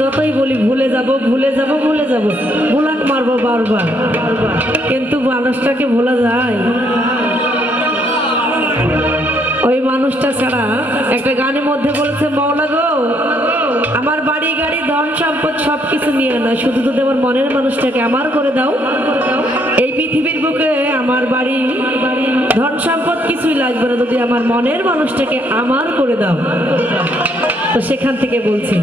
যতই বলি, ভুলে যাব ভুলে যাব ভুলে যাব। ভুলাক মারবো বারবার। কিন্তু মানুষটাকে ভোলা যায়। ওই মানুষটা ছাড়া একটা গানের মধ্যে বলেছে মৌলা গো, আমার বাড়ি, গাড়ি, ধন, সম্পদ সব কিছু নিয়ে না শুধু যদি আমার মনের মানুষটাকে আমার করে দাও। এই পৃথিবীর বুকে আমার বাড়ি, ধন, সম্পদ কিছুই লাগবে না যদি আমার মনের মানুষটাকে আমার করে দাও। তো সেখান থেকে বলছি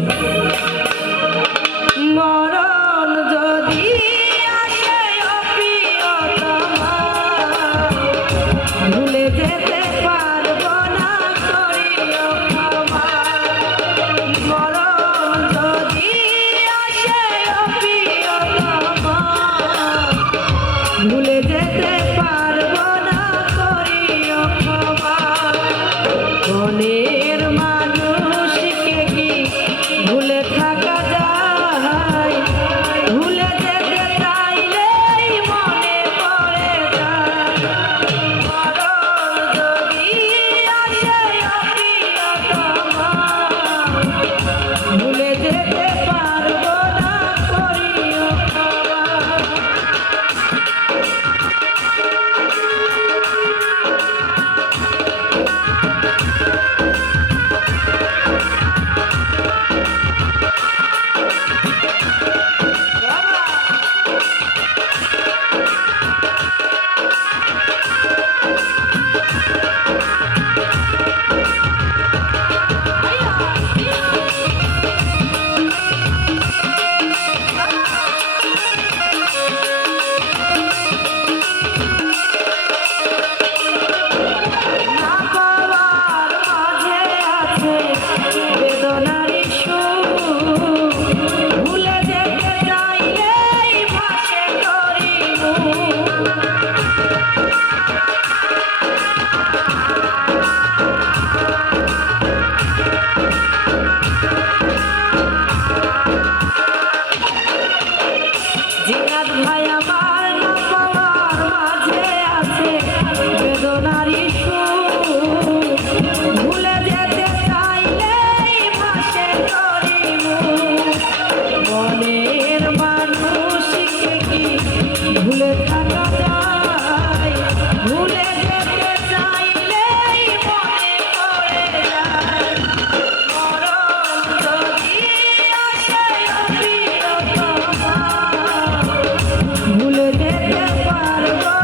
다